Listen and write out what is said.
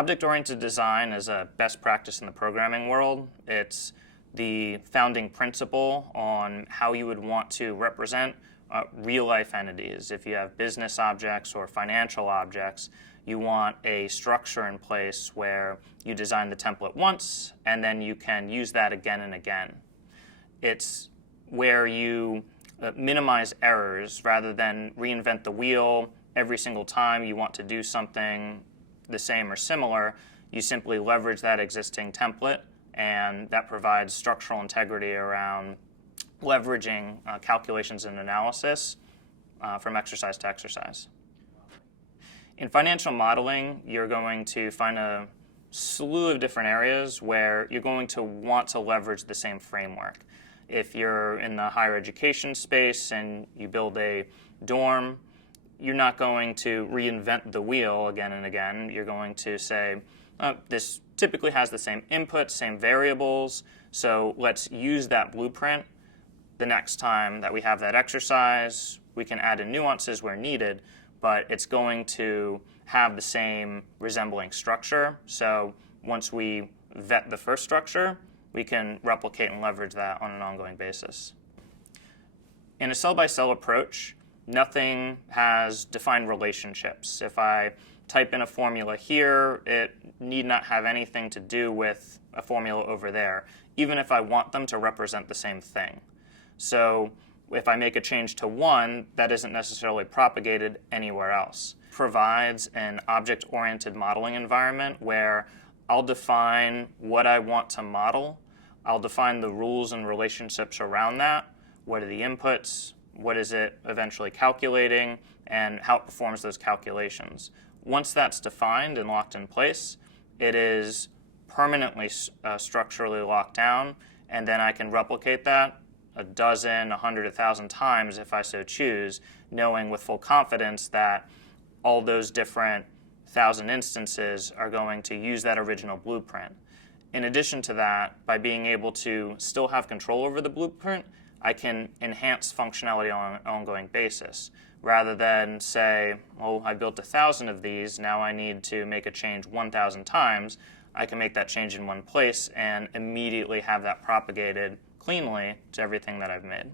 Object-oriented design is a best practice in the programming world. It's the founding principle on how you would want to represent real-life entities. If you have business objects or financial objects, you want a structure in place where you design the template once and then you can use that again and again. It's where you minimize errors rather than reinvent the wheel every single time you want to do something the same or similar. You simply leverage that existing template, and that provides structural integrity around leveraging calculations and analysis from exercise to exercise. In financial modeling, you're going to find a slew of different areas where you're going to want to leverage the same framework. If you're in the higher education space and you build a dorm, you're not going to reinvent the wheel again and again. You're going to say, this typically has the same inputs, same variables, so let's use that blueprint. The next time that we have that exercise, we can add in nuances where needed, but it's going to have the same resembling structure. So once we vet the first structure, we can replicate and leverage that on an ongoing basis. In a cell-by-cell approach, nothing has defined relationships. If I type in a formula here, it need not have anything to do with a formula over there, even if I want them to represent the same thing. So if I make a change to one, that isn't necessarily propagated anywhere else. Provides an object-oriented modeling environment where I'll define what I want to model. I'll define the rules and relationships around that. What are the inputs? What is it eventually calculating? And how it performs those calculations. Once that's defined and locked in place, it is permanently structurally locked down, and then I can replicate that a dozen, 100, 1,000 times if I so choose, knowing with full confidence that all those different 1,000 instances are going to use that original blueprint. In addition to that, by being able to still have control over the blueprint, I can enhance functionality on an ongoing basis. Rather than say, oh, I built 1,000 of these, now I need to make a change 1,000 times, I can make that change in one place and immediately have that propagated cleanly to everything that I've made.